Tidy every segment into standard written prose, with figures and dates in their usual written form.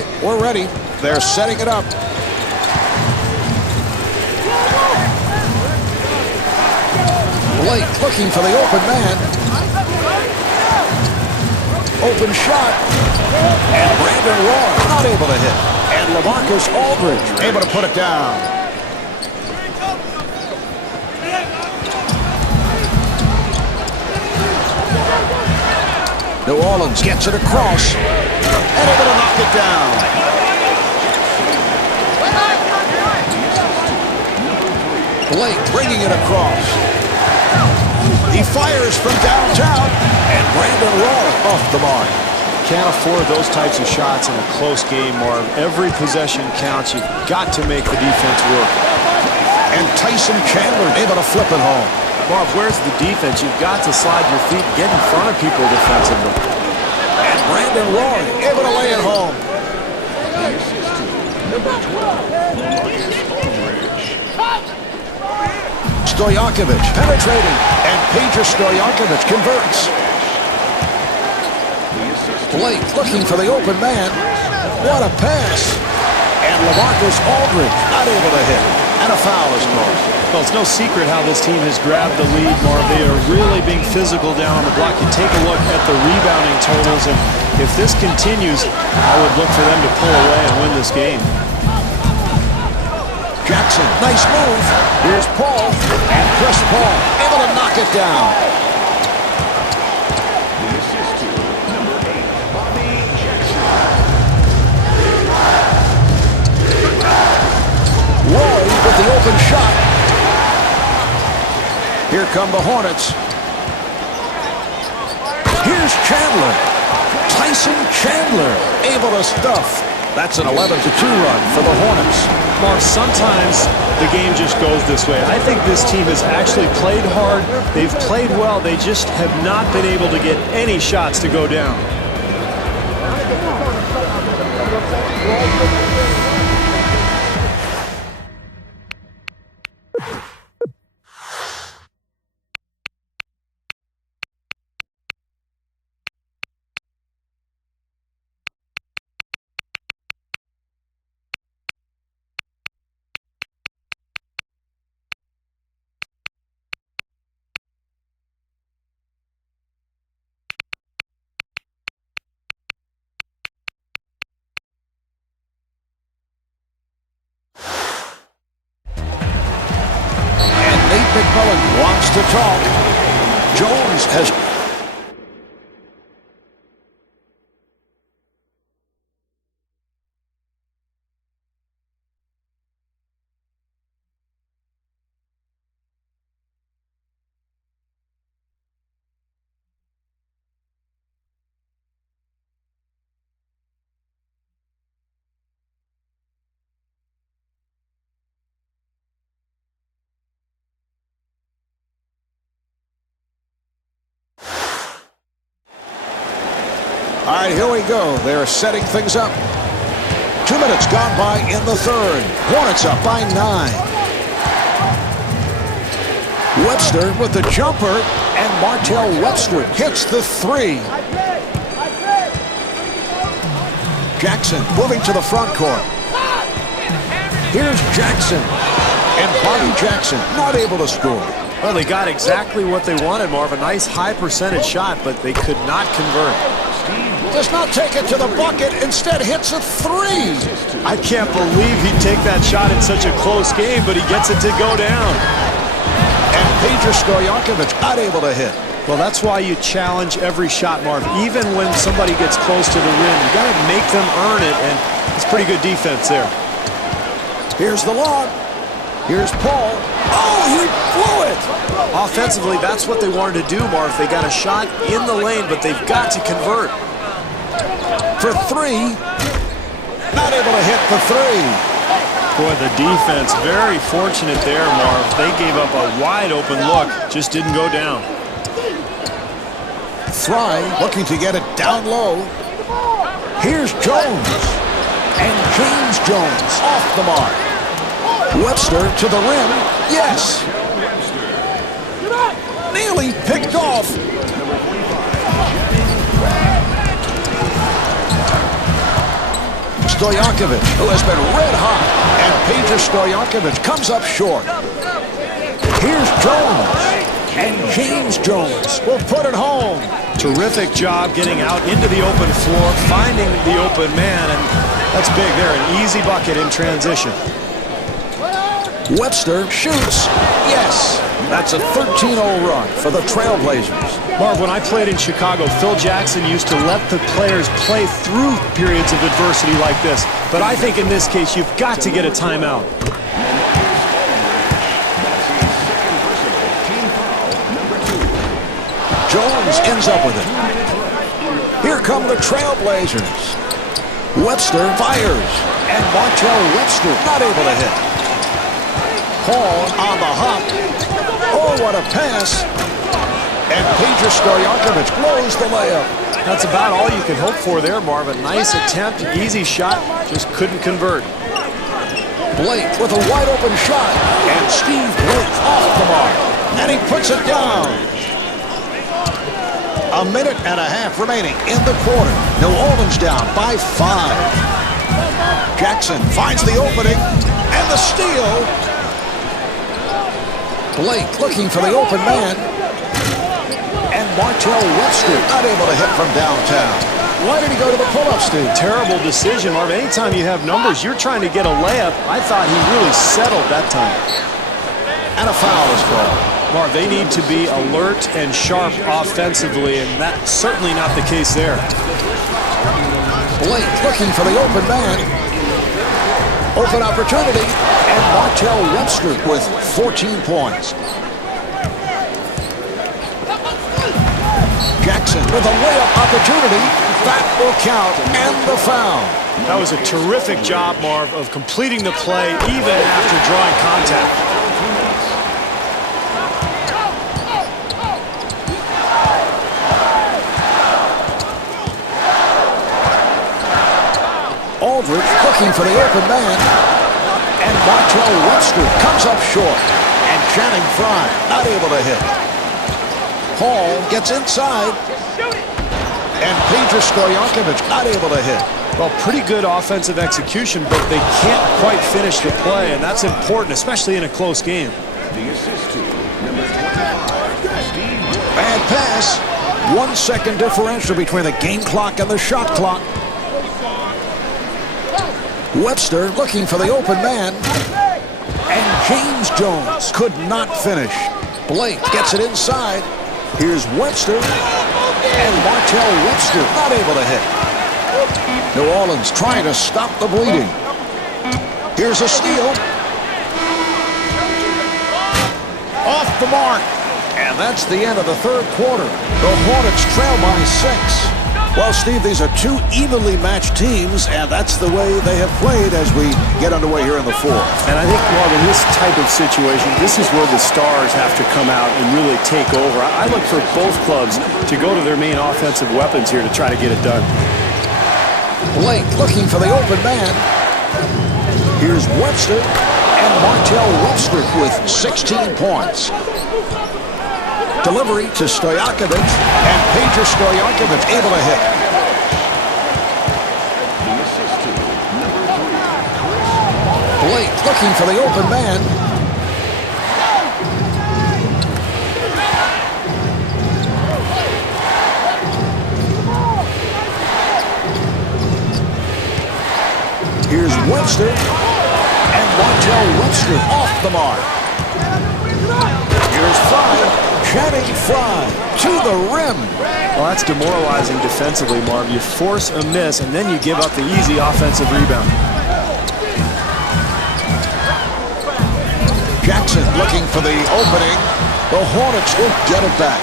right, we're ready. They're setting it up. Blake looking for the open man. Open shot. And Brandon Roy not able to hit. And LaMarcus Aldridge able to put it down. New Orleans gets it across. And able to knock it down. Blake bringing it across. He fires from downtown, and Brandon Roy off the mark. Can't afford those types of shots in a close game, Marv. Every possession counts. You've got to make the defense work. And Tyson Chandler able to flip it home. Marv, where's the defense? You've got to slide your feet, get in front of people defensively. And Brandon Roy able to lay it home. Stojakovic penetrating, and Peja Stojakovic converts. Blake looking for the open man. What a pass. And LaMarcus Aldridge not able to hit. And a foul is called. Well, it's no secret how this team has grabbed the lead, Marv. They are really being physical down on the block. You take a look at the rebounding totals, and if this continues, I would look for them to pull away and win this game. Jackson, nice move. Here's Paul, and Chris Paul able to knock it down. Roy with the open shot. Here come the Hornets. Here's Chandler. Tyson Chandler able to stuff. That's an 11-2 run for the Hornets. Mark, sometimes the game just goes this way. I think this team has actually played hard. They've played well. They just have not been able to get any shots to go down. McMillan wants to talk. Jones has... All right, here we go. They're setting things up. 2 minutes gone by in the third. Hornets up by 9. Webster with the jumper, and Martell Webster hits the 3. Jackson moving to the front court. Here's Jackson, and Bobby Jackson not able to score. Well, they got exactly what they wanted, Marv. A nice high percentage shot, but they could not convert. Does not take it to the bucket, instead hits a 3. I can't believe he'd take that shot in such a close game, but he gets it to go down. And Peja Stojakovic not able to hit. Well, that's why you challenge every shot, Marv. Even when somebody gets close to the rim, you got to make them earn it, and it's pretty good defense there. Here's the lob. Here's Paul. Oh, he blew it! Offensively, that's what they wanted to do, Marv. They got a shot in the lane, but they've got to convert. For 3. Not able to hit the 3. Boy, the defense very fortunate there, Marv. They gave up a wide open look, just didn't go down. Fry looking to get it down low. Here's Jones. And James Jones off the mark. Webster to the rim. Yes. Nearly picked off. Stojakovic, who has been red hot. And Peja Stojakovic comes up short. Here's Jones. And James Jones will put it home. Terrific job getting out into the open floor, finding the open man, and that's big there, an easy bucket in transition. Webster shoots. Yes, that's a 13-0 run for the Trailblazers. Marv, when I played in Chicago, Phil Jackson used to let the players play through periods of adversity like this. But I think in this case, you've got to get a timeout. Jones ends up with it. Here come the Trailblazers. Webster fires. And Martell Webster not able to hit. Paul on the hop. Oh, what a pass. And Peja Stojakovic blows the layup. That's about all you can hope for there, Marvin. Nice attempt, easy shot, just couldn't convert. Blake with a wide open shot. And Steve Blake off the mark. And he puts it down. A minute and a half remaining in the quarter. New Orleans down by 5. Jackson finds the opening. And the steal. Blake looking for the open man. And Martell Webster not able to hit from downtown. Why did he go to the pull-up, Steve? Terrible decision, Marv. Anytime you have numbers, you're trying to get a layup. I thought he really settled that time. And a foul is called. Marv, they need to be alert and sharp offensively, and that's certainly not the case there. Blake looking for the open man. Open opportunity. And Martell Webster with 14 points. Jackson with a layup opportunity. That will count, and the foul. That was a terrific job, Marv, of completing the play even after drawing contact. Aldridge looking for the open man. And Martell Webster comes up short. And Channing Frye not able to hit. Hall gets inside. And Peja Stojakovic not able to hit. Well, pretty good offensive execution, but they can't quite finish the play, and that's important, especially in a close game. The assist to number 25, Steve. Bad pass. 1 second differential between the game clock and the shot clock. Webster looking for the open man. And James Jones could not finish. Blake gets it inside. Here's Webster. And Martell Webster not able to hit. New Orleans trying to stop the bleeding. Here's a steal. Off the mark. And that's the end of the third quarter. The Hornets trail by 6. Well, Steve, these are two evenly matched teams, and that's the way they have played as we get underway here in the fourth. And I think, Marv, in this type of situation, this is where the stars have to come out and really take over. I look for both clubs to go to their main offensive weapons here to try to get it done. Blake looking for the open man. Here's Webster, and Martell Webster with 16 points. Delivery to Stojakovic, and Peja Stojakovic able to hit. The assist to number 3, Blake looking for the open man. Here's Webster, and Martell Webster off the mark. Here's Frye. Channing Frye to the rim. Well, that's demoralizing defensively, Marv. You force a miss, and then you give up the easy offensive rebound. Jackson looking for the opening. The Hornets will get it back.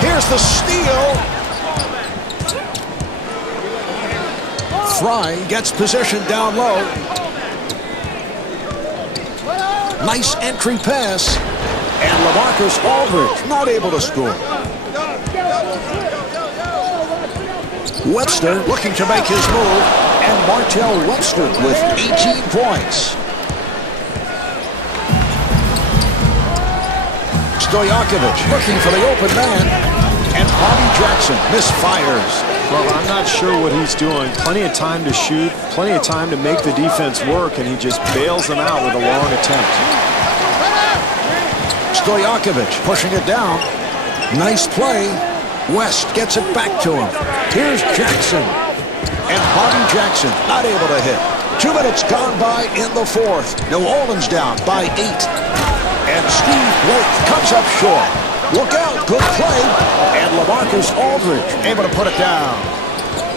Here's the steal. Frye gets position down low. Nice entry pass. And LaMarcus Aldridge not able to score. Webster looking to make his move. And Martell Webster with 18 points. Stojakovic looking for the open man. And Bobby Jackson misfires. Well, I'm not sure what he's doing. Plenty of time to shoot, plenty of time to make the defense work, and he just bails them out with a long attempt. Stojakovic pushing it down. Nice play. West gets it back to him. Here's Jackson. And Bobby Jackson not able to hit. 2 minutes gone by in the fourth. New Orleans down by 8. And Steve Blake comes up short. Look out, good play. And LaMarcus Aldridge able to put it down.